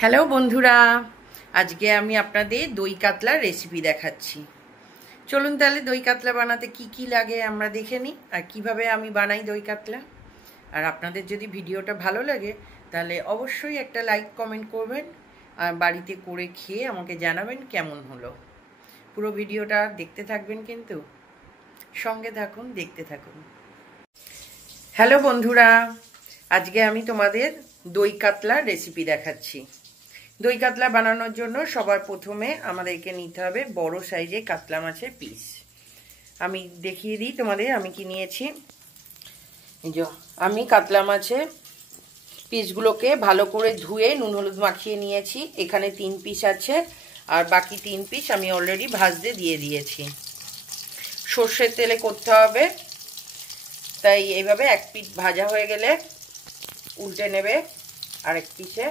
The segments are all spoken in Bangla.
হ্যালো বন্ধুরা, আজকে আমি আপনাদের দই কাতলার রেসিপি দেখাচ্ছি। চলুন তাহলে দই কাতলা বানাতে কি কি লাগে আমরা দেখে নিই আর কিভাবে আমি বানাই দই কাতলা। আর আপনাদের যদি ভিডিওটা ভালো লাগে তাহলে অবশ্যই একটা লাইক কমেন্ট করবেন আর বাড়িতে করে খেয়ে আমাকে জানাবেন কেমন হলো। পুরো ভিডিওটা দেখতে থাকবেন, কিন্তু সঙ্গে থাকুন, দেখতে থাকুন। হ্যালো বন্ধুরা, আজকে আমি তোমাদের দই কাতলার রেসিপি দেখাচ্ছি। দই কাতলা বানানোর জন্য সবার প্রথমে আমাদেরকে নিতে হবে বড় সাইজে কাতলা মাছের পিস। আমি দেখিয়ে দিই তোমাদের আমি কি নিয়েছি। এই যে আমি কাতলা মাছের পিসগুলোকে ভালো করে ধুয়ে নুন হলুদ মাখিয়ে নিয়েছি। এখানে 3 পিস আছে আর বাকি 3 পিস আমি অলরেডি ভাজতে দিয়ে দিয়েছি। সর্ষের তেলে করতে হবে, তাই এইভাবে এক পিস ভাজা হয়ে গেলে উল্টে নেবে আরেক পিসে।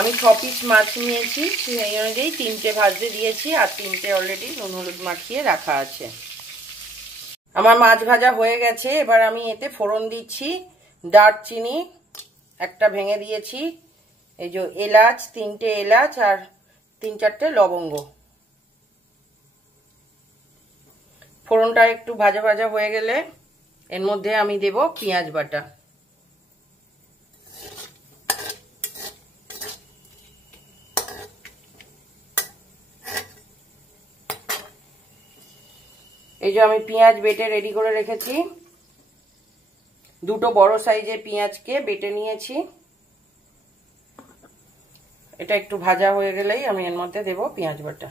আমি 6 পিস মাছ নিয়েছি, সেই অনুযায়ী 3টে ভাজতে দিয়েছি আর 3টে অলরেডি নুন হলুদ মাখিয়ে রাখা আছে। আমার মাছ ভাজা হয়ে গেছে। এবার আমি এতে ফোড়ন দিচ্ছি। দারচিনি একটা ভেঙে দিয়েছি, এই যে এলাচ 3টে এলাচ আর 3-4টে লবঙ্গ। ফোড়নটা একটু ভাজা ভাজা হয়ে গেলে এর মধ্যে আমি দেব পেঁয়াজ বাটা। এই যে আমি পেঁয়াজ বেটে রেডি করে রেখেছি। 2টো বড় সাইজের পেঁয়াজকে বেটে নিয়েছি। এটা একটু ভাজা হয়ে গেলেই আমি এর মধ্যে দেব পেঁয়াজ বাটা।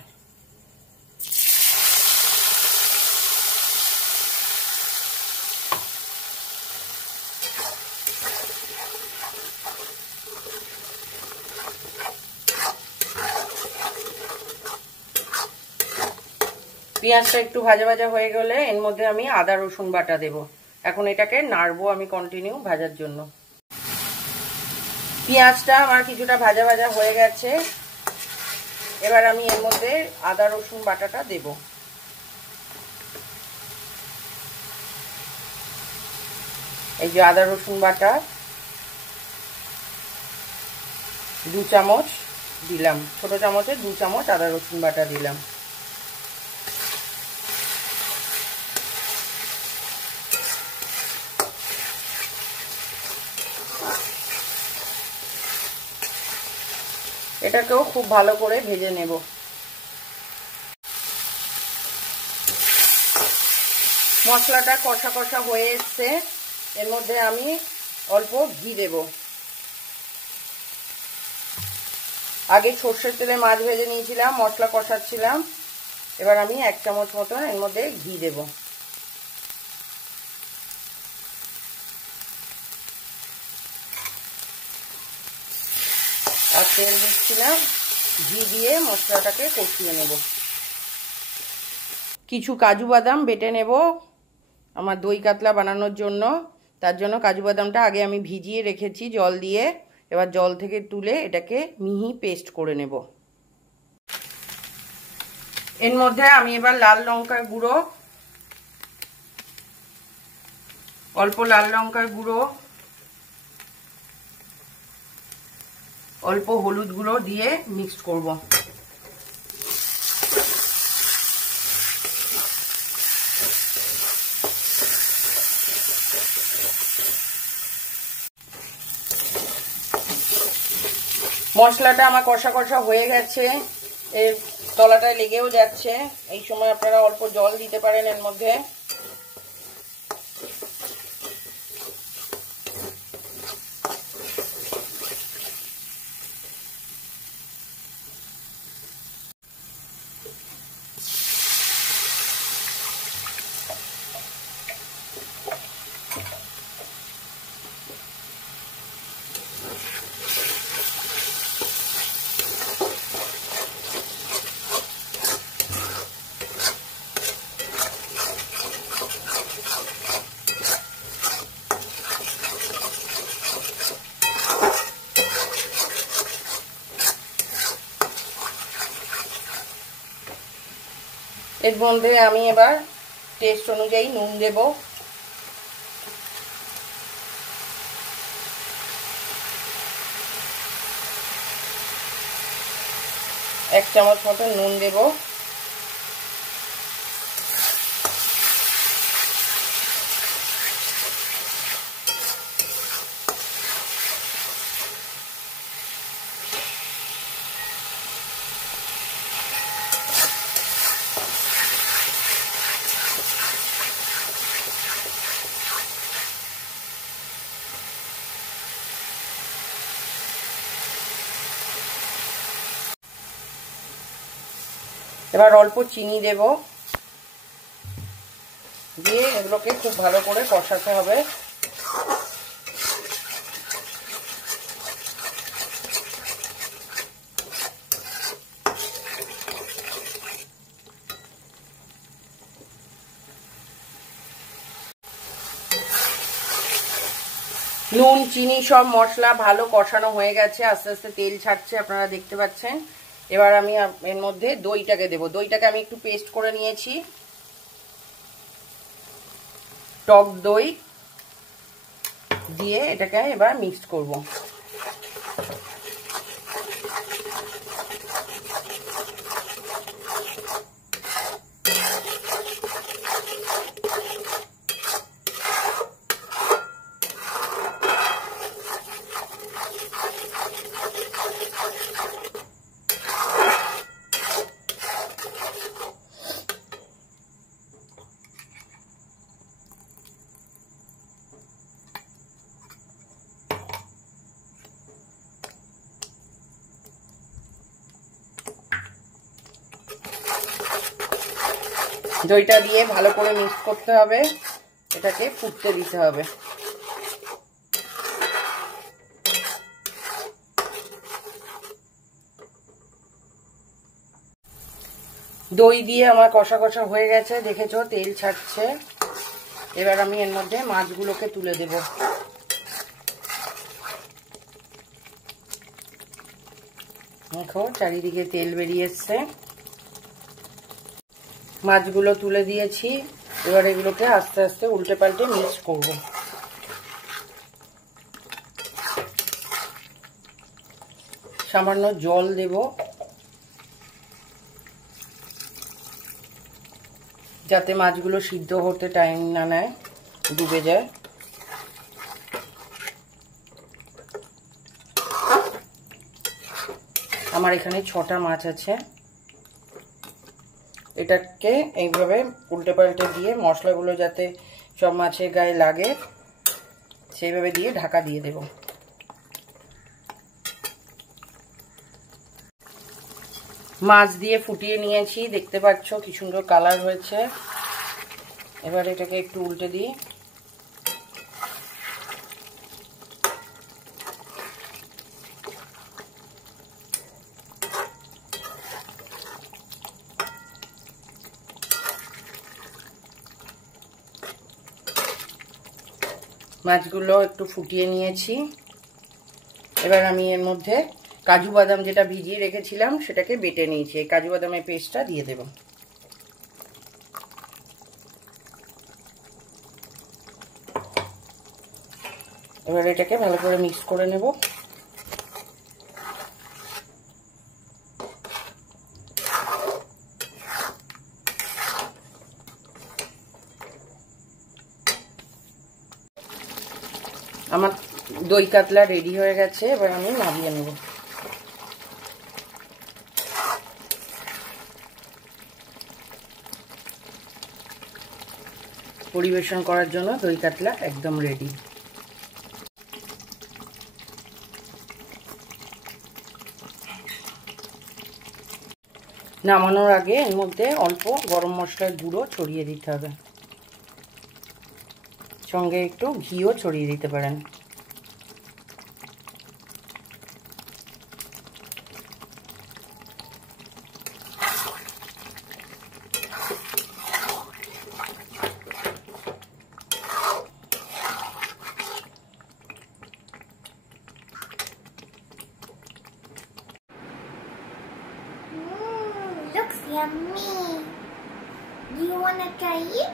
পেঁয়াজটা একটু ভাজা ভাজা হয়ে গেলে এর মধ্যে আমি আদা রসুন বাটা দেব। এখন এটাকে নাড়বো আমি কন্টিনিউ ভাজার জন্য। পেঁয়াজটা আমার কিছুটা ভাজা ভাজা হয়ে গেছে। এবার আমি এর মধ্যে আদা রসুন বাটাটা দেব। এই যে আদা রসুন বাটা 2 চামচ দিলাম, ছোট চামচে 2 চামচ আদা রসুন বাটা দিলাম। এটাকেও খুব ভালো করে ভেজে নেব। মশলাটা কষা কষা হয়ে এসছে, এর মধ্যে আমি অল্প ঘি দেব। আগে সর্ষের তেলে মাছ ভেজে নিয়েছিলাম, মশলা কষাচ্ছিলাম। এবার আমি 1 চামচ মতন এর মধ্যে ঘি দেব। আর তেল দিচ্ছি না, ঘি দিয়ে মশলাটাকে কষিয়ে নেব। কিছু কাজু বাদাম বেটে নেব আমার দই কাতলা বানানোর জন্য। তার জন্য কাজু বাদামটা আগে আমি ভিজিয়ে রেখেছি জল দিয়ে। এবার জল থেকে তুলে এটাকে মিহি পেস্ট করে নেব। এর মধ্যে আমি এবার লাল লঙ্কার গুঁড়ো, অল্প লাল লঙ্কার গুঁড়ো, অল্প হলুদ গুঁড়ো দিয়ে মিক্সড করব। মশলাটা আমার কষা কষা হয়ে গেছে, এর তলাটায় লেগেও যাচ্ছে। এই সময় আপনারা অল্প জল দিতে পারেন এর মধ্যে। এর মধ্যে আমি এবার টেস্ট অনুযায়ী নুন দেব। এক চামচ মতো নুন দেব। এবার অল্প চিনি দেব, দিয়ে এগুলোকে খুব ভালো করে কষাতে হবে। নুন চিনি সব মশলা ভালো কষানো হয়ে গেছে, আস্তে আস্তে তেল ছাড়ছে, আপনারা দেখতে পাচ্ছেন। এবার আমি এর মধ্যে দইটাকে দেব। দইটাকে আমি একটু পেস্ট করে নিয়েছি, টক দই দিয়ে এটাকে এবার মিক্সড করব। দইটা দিয়ে ভালো করে মিক্স করতে হবে, এটাকে ফুটতে দিতে হবে। দই দিয়ে আমার কষা কষা হয়ে গেছে, দেখেছো তেল ছাড়ছে। এবার আমি এর মধ্যে মাছগুলোকে তুলে দেব। দেখো চারিদিকে তেল বেরিয়ে এসছে। মাছগুলো তুলে দিয়েছি, এবার এগুলোকে আস্তে আস্তে উল্টে পাল্টে মিক্স করব। সামান্য জল দেব, যাতে মাছগুলো সিদ্ধ হতে টাইম না নেয়, ডুবে যায়। আমার এখানে 6টা মাছ আছে। এটাকে এইভাবে উল্টে পাল্টে দিয়ে মশলাগুলো যাতে সব মাছের গায়ে লাগে সেইভাবে দিয়ে ঢাকা দিয়ে দেব। মাছ দিয়ে ফুটিয়ে নিয়েছি, দেখতে পাচ্ছ কি সুন্দর কালার হয়েছে। এবার এটাকে একটু উল্টে দিই। মাছগুলো একটু ফুটিয়ে নিয়েছি। এবার আমি এর মধ্যে কাজু বাদাম যেটা ভিজিয়ে রেখেছিলাম সেটাকে বেটে নিয়েছি, এই কাজু বাদামের পেস্টটা দিয়ে দেব। এবার এটাকে ভালো করে মিক্স করে নেব। আমার দই কাতলা রেডি হয়ে গেছে, এবার আমি নামিয়ে নেব। পরিবেশন করার জন্য দই কাতলা একদম রেডি। নামানোর আগে এর মধ্যে অল্প গরম মশলার গুঁড়ো ছড়িয়ে দিতে হবে, সঙ্গে একটু ঘিও ছড়িয়ে দিতে পারেন। Looks yummy. Do you want to try it?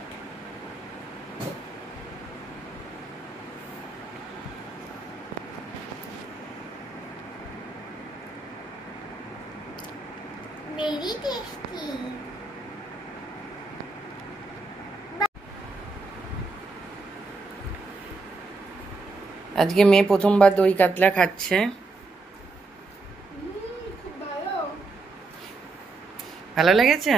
Very tasty. আজকে মেয়ে প্রথমবার দই কাতলা খাচ্ছে। খুব ভালো। ভালো লেগেছে?